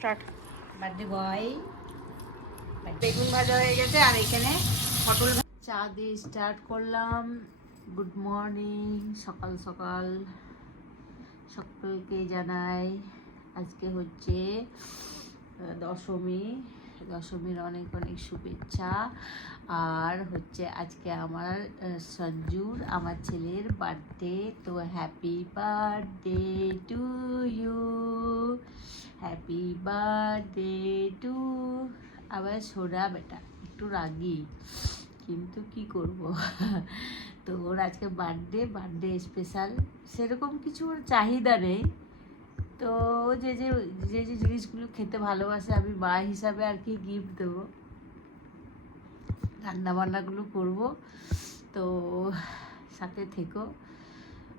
Start. Birthday বয়। বেগুন ভাজা হয়ে গেছে আর এখানে পটল চা দিয়ে স্টার্ট করলাম। গুড মর্নিং সকাল সকাল। সকলকে জানাই আজকে হচ্ছে দশমী। দশমীর অনেক অনেক শুভেচ্ছা। আর হচ্ছে আজকে আমার সঞ্জুর, আমার ছেলের বার্থডে তো happy birthday to you happy birthday to আবার সোনা বেটা, একটু রাগি, কিন্তু কি করব? তো ওর আজকে বার্থডে বার্থডে স্পেশাল সেরকম কিছু ওর চাহিদা নেই। তো যে যে যে যে জিনিসগুলো খেতে ভালোবাসে, আমি মা হিসাবে আর কি গিফট দেবো। রান্না বান্নাগুলো করব। তো সাথে থেকো।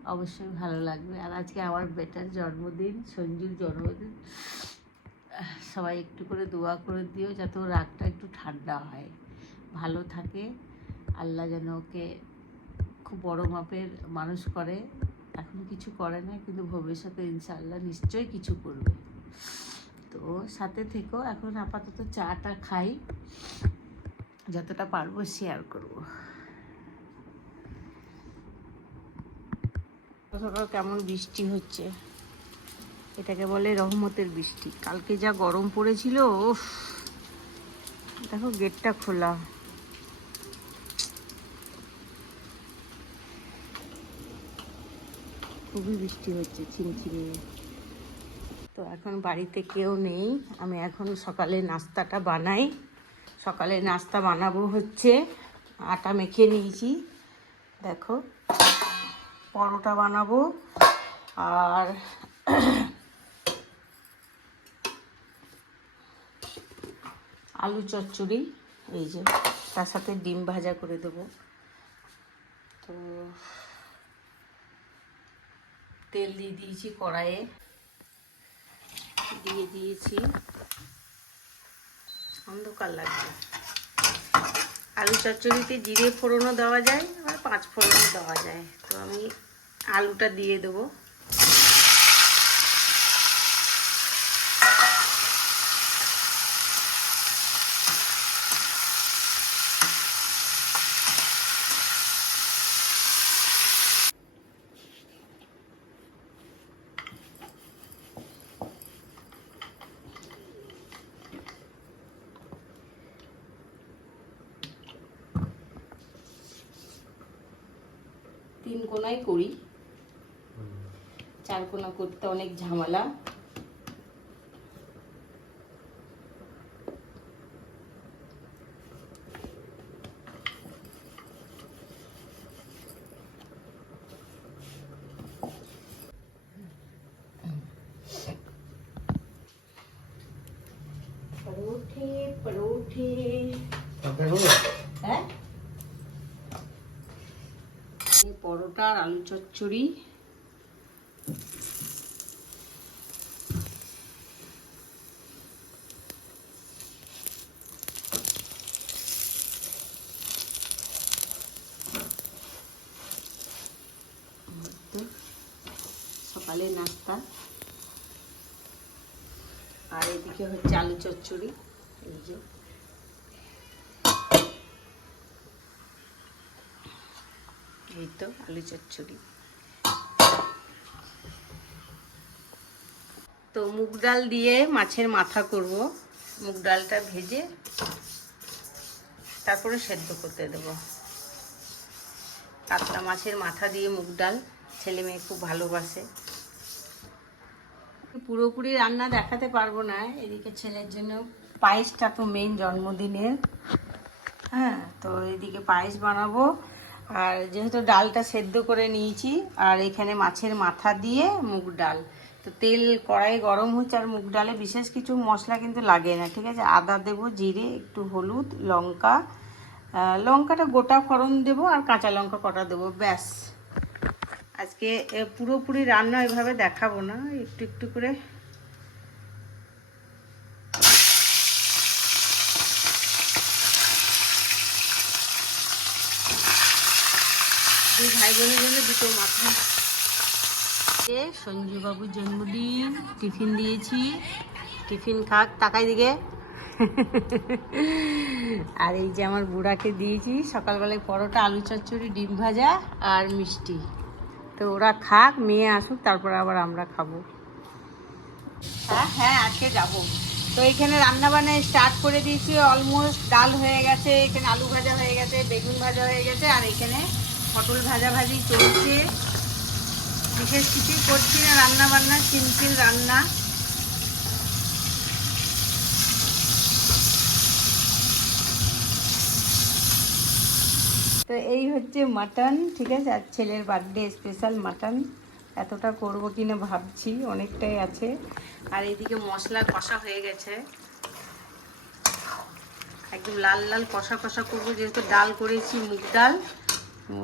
অবশ্যই ভালো লাগবে। আর আজকে আমার বেটার জন্মদিন, সঞ্জুর জন্মদিন। সবাই একটু করে দোয়া করে দিও যাতে ওর রাগটা একটু ঠান্ডা হয়। ভালো থাকে। আল্লাহ যেন ওকে খুব বড় মাপের মানুষ করে। এখন কিছু করে না কিন্তু ভবিষ্যতে ইনশাআল্লাহ নিশ্চয়ই কিছু করবে। তো সাথে থেকেও এখন আপাতত চাটা খাই। যতটা পারব শেয়ার করব। কেমন বৃষ্টি হচ্ছে? এটাকে বলে রহমতের বৃষ্টি। কালকে যা গরম পড়েছিল দেখো গেটটা খোলা। খুবই বৃষ্টি হচ্ছে, ছিমছিমিয়ে। তো এখন বাড়িতে কেউ নেই। আমি এখন সকালে নাস্তাটা বানাই। সকালে নাস্তা বানাবো হচ্ছে। আটা মেখে নিয়েছি। দেখো, পরোটা বানাবো। আর আলু চচ্চড়ি, এই যে, তার সাথে ডিম ভাজা করে দেবো। তো তেল দিয়ে দিয়েছি কড়াইয়ে। দিয়ে দিয়েছি অন্ধকার লাগবে আলু চচ্চড়িতে জিরে ফোড়নও দেওয়া যায় আর পাঁচ ফোড়নও দেওয়া যায়। তো আমি আলুটা দিয়ে দেবো। তিন কোনায় করি। চার কোনা করতে অনেক ঝামেলা পরোঠে পরোঠে হ্যাঁ এই পরোটা আর আলু চচ্চড়ি। সকালে নাস্তা। আর এদিকে হচ্ছে আলু চচ্চড়ি এই যে। এই তো আলু চচ্চড়ি। তো মুগ ডাল দিয়ে মাছের মাথা করব। মুগ ডালটা ভেজে তারপরে সেদ্ধ করতে দেব। কাতলা মাছের মাথা দিয়ে মুগ ডাল ছেলে মেয়ে খুব ভালোবাসে। পুরোপুরি রান্না দেখাতে পারব না, এদিকে ছেলের জন্য পায়েসটা তো মেন জন্মদিনের। হ্যাঁ তো এদিকে পায়েস বানাবো। আর যেহেতু ডালটা সেদ্ধ করে নিয়েছি, আর এখানে মাছের মাথা দিয়ে মুগ ডাল। তো তেল কড়াই গরম হচ্ছে আর মুগ ডালে বিশেষ কিছু মশলা কিন্তু লাগে না, ঠিক আছে? আদা দেবো, জিরে, একটু হলুদ, লঙ্কা লঙ্কাটা গোটা ফোড়ন দেবো আর কাঁচা লঙ্কা কটা দেবো, ব্যাস। আজকে পুরোপুরি রান্না এভাবে দেখাবো না, একটু একটু করে দুই ভাই বোনের জন্য দুটো মাথা। এ সঞ্জু বাবুর জন্মদিন, টিফিন দিয়েছি। টিফিন খাক, তাকাই দিকে। আর এই যে আমার বুড়াকে দিয়েছি, সকালবেলায় পরোটা, আলু চচ্চড়ি, ডিম ভাজা আর মিষ্টি। তো ওরা খাক, মেয়ে আসুক, তারপর আবার আমরা খাব। হ্যাঁ হ্যাঁ আজকে যাব। তো এখানে রান্না বান্না স্টার্ট করে দিয়েছি অলমোস্ট ডাল হয়ে গেছে, এখানে আলু ভাজা হয়ে গেছে, বেগুন ভাজা হয়ে গেছে, আর এখানে পটল ভাজা ভাজি চলছে। বিশেষ কিছুই করছি না রান্না বান্না সিম্পল রান্না। তো এই হচ্ছে মাটন, ঠিক আছে? আর ছেলের বার্থডে স্পেশাল মাটন। এতটা করব কিনা ভাবছি, অনেকটাই আছে। আর এইদিকে মশলা কষা হয়ে গেছে। একদম লাল লাল কষা কষা করব, যেহেতু ডাল করেছি, মুগ ডাল। তো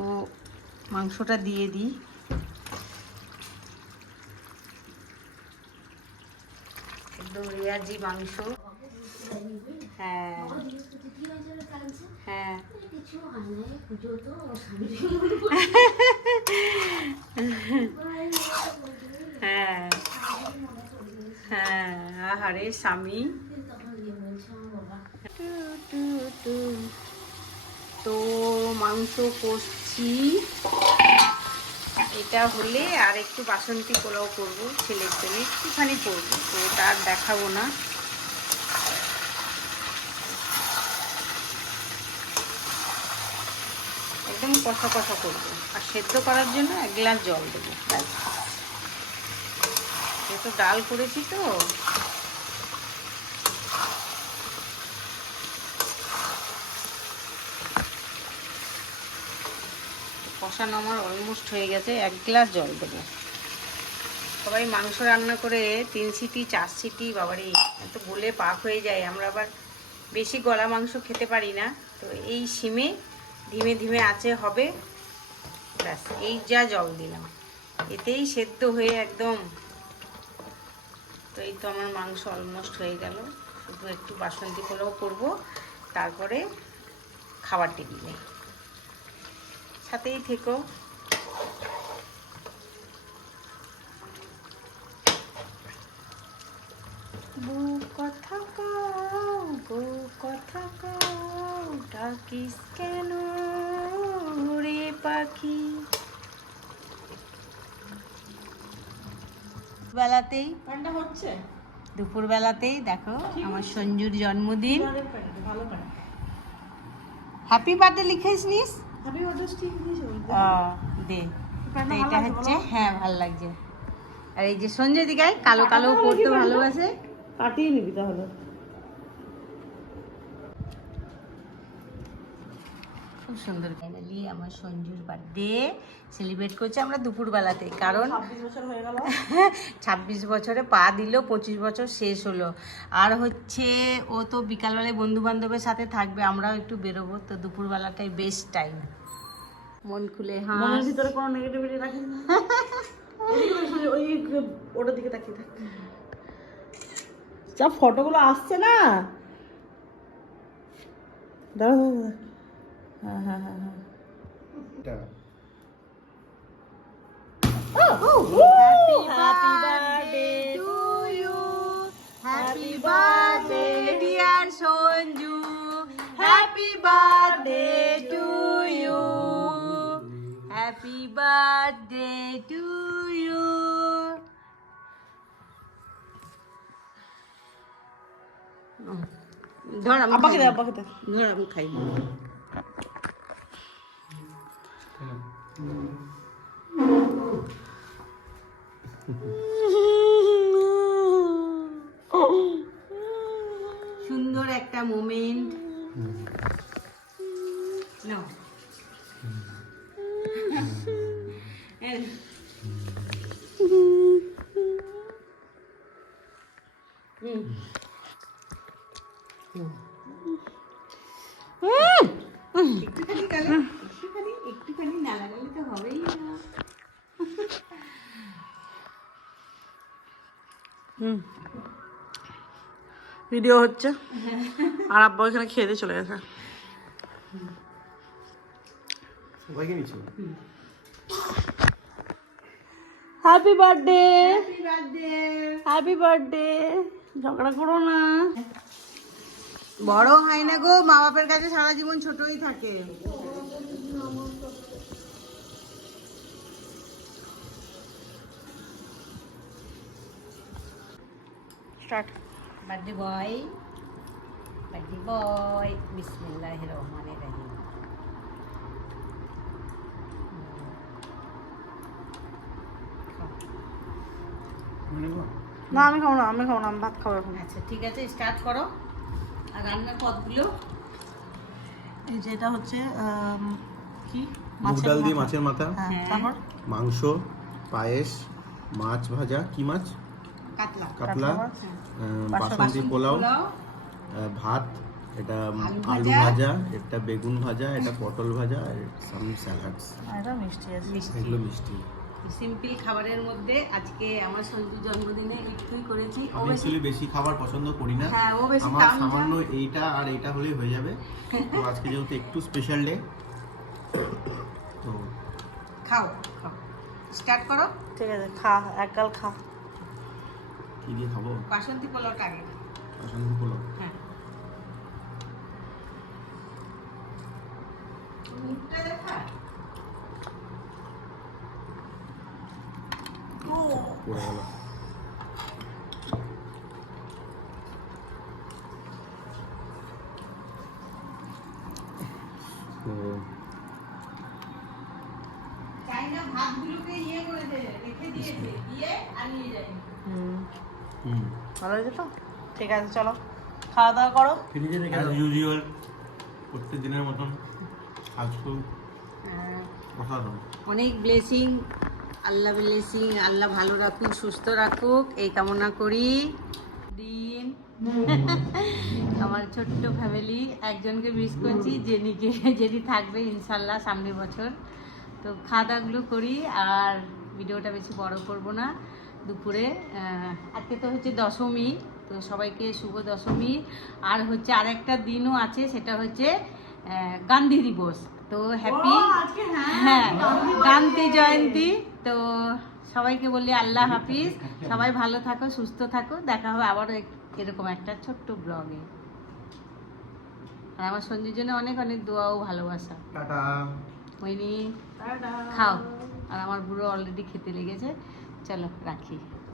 মাংসটা দিয়ে দিই। একদম রেয়াজি মাংস। হ্যাঁ। হ্যাঁ। হ্যাঁ। হ্যাঁ। আহারে স্বামী। তো মাংস কষছি এটা হলে আর একটু বাসন্তী পোলাও করব, ছেলের জন্য। একটুখানি করব, তো ওটা আর দেখাবো না। একদম কষা কষা করব। আর সেদ্ধ করার জন্য এক গ্লাস জল দেবো যেহেতু ডাল করেছি তো কষানো আমার অলমোস্ট হয়ে গেছে, এক গ্লাস জল দেবো। সবাই মাংস রান্না করে, তিন সিটি, চার সিটি বাবারই এত গলে পাক হয়ে যায়, আমরা আবার বেশি গলা মাংস খেতে পারি না। তো এই সিমে ধীমে ধীমে আছে, হবে। ব্যাস, এই যা জল দিলাম। এতেই সেদ্ধ হয়ে একদম, তো এই তো আমার মাংস অলমোস্ট হয়ে গেল। শুধু একটু বাসন্তী পোলাও করব, তারপরে খাবার টেবিলে। সাথেই থেকো। বউ কথা কও বউ কথা কও ডাকিস কেন রে পাখি? বেলাতেই ঠান্ডা হচ্ছে? দুপুর বেলাতেই দেখো আমার সঞ্জুর জন্মদিন। হ্যাপি বার্থডে লিখেছিস? নিস দে। তো এটা হচ্ছে হ্যাঁ ভালো লাগছে। আর এই যে সঞ্জয় দিকায় কালো কালো পড়তে ভালোবাসে কাটিয়ে নিবি তাহলে। সুন্দর ফাইনালি আমার সঞ্জুর বার্থডে সেলিব্রেট করছে আমরা দুপুরবেলাতে। কারণ ছাব্বিশ হয়ে বছরে পা দিল পঁচিশ বছর শেষ হলো। আর হচ্ছে ও তো বিকালবেলায় বন্ধু বান্ধবের সাথে থাকবে আমরাও একটু বেরোবো। তো দুপুরবেলাটাই বেস্ট টাইম মন খুলে মনের ভিতরে কোনো নেগেটিভিটি রাখিস না। ওই ওটার দিকে তাকিয়ে থাক। যা ফটোগুলো আসছে না। দাঁড়া, দাঁড়া। হ্যাঁ হ্যাঁ হ্যাঁ হ্যাঁ Happy birthday to you. Happy birthday, dear Sonju. Happy birthday to you. Happy birthday to you. ধর আমি আব্বাকে দে দে ধর আমি খাই সুন্দর একটা মোমেন্ট নাও এই। হুম। একটুখানি একটুখানি না লাগালে তো হবেই না। হুম। ভিডিও হচ্ছে। আর আব্বা ওখানে খেয়ে দিয়ে চলে গেছে। সবাইকে নিচ্ছিল হ্যাপি বার্থডে হ্যাপি বার্থডে ঝগড়া করো না। বড় হয় না গো মা বাপের কাছে সারা জীবন ছোটই থাকে। Start birthday boy birthday boy বিসমিল্লাহ রহমান রহিম না আমি খাব না আমি খাব না আমি ভাত খাব এখন। আচ্ছা ঠিক আছে স্টার্ট করো। আর রান্নার পদগুলো? এই যে এটা হচ্ছে কি? মুগ ডাল দিয়ে মাথা। মাছের মাথা। হ্যাঁ হ্যাঁ। তারপর মাংস পায়েস মাছ ভাজা কি মাছ? কাতলা। কাতলা বাসন্তী পোলাও ভাত এটা আলু ভাজা। এটা বেগুন ভাজা এটা পটল ভাজা আর সাম স্যালাডস আর এটা মিষ্টি আছে। মিষ্টি। এগুলো মিষ্টি। সিম্পল খাবারের মধ্যে আজকে আমার সঞ্জু জন্মদিনে একটুই করেছি। আমি বেশি অ্যাকচুয়ালি বেশি খাবার পছন্দ করি না। হ্যাঁ ও বেশি আমার সামান্য এইটা আর এইটা হলেই হয়ে যাবে। তো আজকে যেহেতু একটু স্পেশাল ডে তো খাও খাও। স্টার্ট করো। ঠিক আছে খা এক গাল খা। কি দিয়ে খাব? বাসন্তী পোলাওটা আগে বাসন্তী পোলাও। হ্যাঁ। মুখটা দেখা? পড়ে গেল। চাইনা ভাতগুলোকে ইয়ে করেছে রেখে দিয়েছে দিয়ে আর নিয়ে যায়নি। হুম। ভালো হয়েছে তো? ঠিক আছে চলো। খাওয়া দাওয়া করো। ফ্রিজে রেখে দাও। ইউজুয়াল প্রত্যেক দিনের মতন আজকেও হ্যাঁ, অনেক ব্লেসিং আল্লাহ ব্লেসিং আল্লাহ ভালো রাখুক সুস্থ রাখুক এই কামনা করি। দিন। আমার ছোট্ট ফ্যামিলি একজনকে মিস করছি জেনিকে জেনি থাকবে ইনশাল্লাহ সামনের বছর। তো খাওয়া দাওয়াগুলো করি আর ভিডিওটা বেশি বড় করব না। দুপুরে আজকে তো হচ্ছে দশমী তো সবাইকে শুভ দশমী। আর হচ্ছে আরেকটা দিনও আছে সেটা হচ্ছে গান্ধী দিবস। তো হ্যাপি হ্যাঁ গান্ধী জয়ন্তী। তো সবাইকে বলি আল্লাহ হাফিজ। সবাই ভালো থাকো সুস্থ থাকো। দেখা হবে আবারও এরকম একটা ছোট্ট ব্লগে আর আমার সঞ্জুর জন্য অনেক অনেক দোয়া ও ভালোবাসা। টাটা। খাও। আর আমার বুড়ো অলরেডি খেতে লেগেছে। চলো রাখি